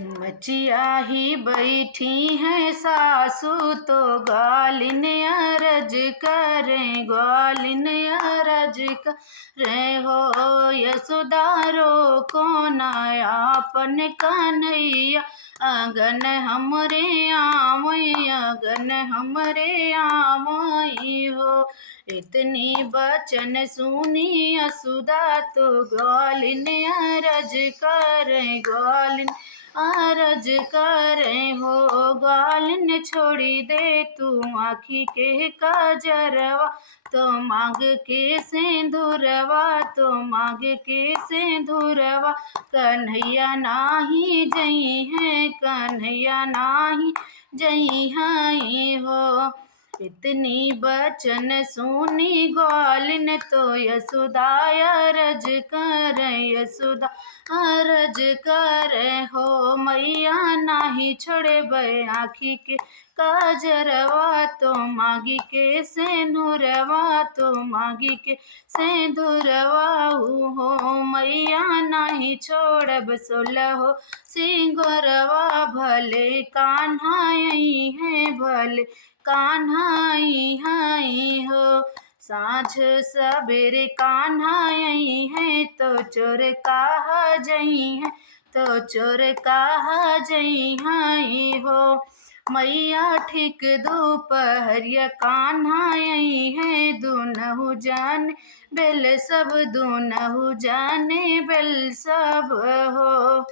मचिया ही बैठी हैं सासू तो ग्वालिन अरज करें, ग्वालिन अरज करें हो। यशोदारो को नयापन कन्हैया, अगन हमरे आमई, अगन हमरे आमई हो। इतनी बचन सुनी यशोदा तो ग्वालिन अरज करें, ग्वालिन अरज करें हो। ग्वालिन छोड़ी दे तू आँखी के काजरवा, तो मांग के सिंदूरवा, तो मांग के सिंदूरवा। कन्हैया नाही जई है, कन्हैया नाही जई हैं हो। इतनी बचन सुनी ग्वालिन तो यशोदा अरज करें, यशोदा अरज करे हो। मैया नाही छोड़े बे आँखी के काजरवा, तो मांगी के सिंदूरवा, तो मांगी के सिंदूरवा हो। मैया नाही छोड़ब सोलहो सिंगरवा, भले कान्हा आई है, भले कान्हा आई है हो। साँझ सवेरे कान्हा आई है, तो चोर कहा जई है, तो चोर कहा जई हैं हो। मैया ठीक दोपहरिया कान्हा आई है, दुनहु जाने बेल सब, दुनहु जाने बेल सब हो।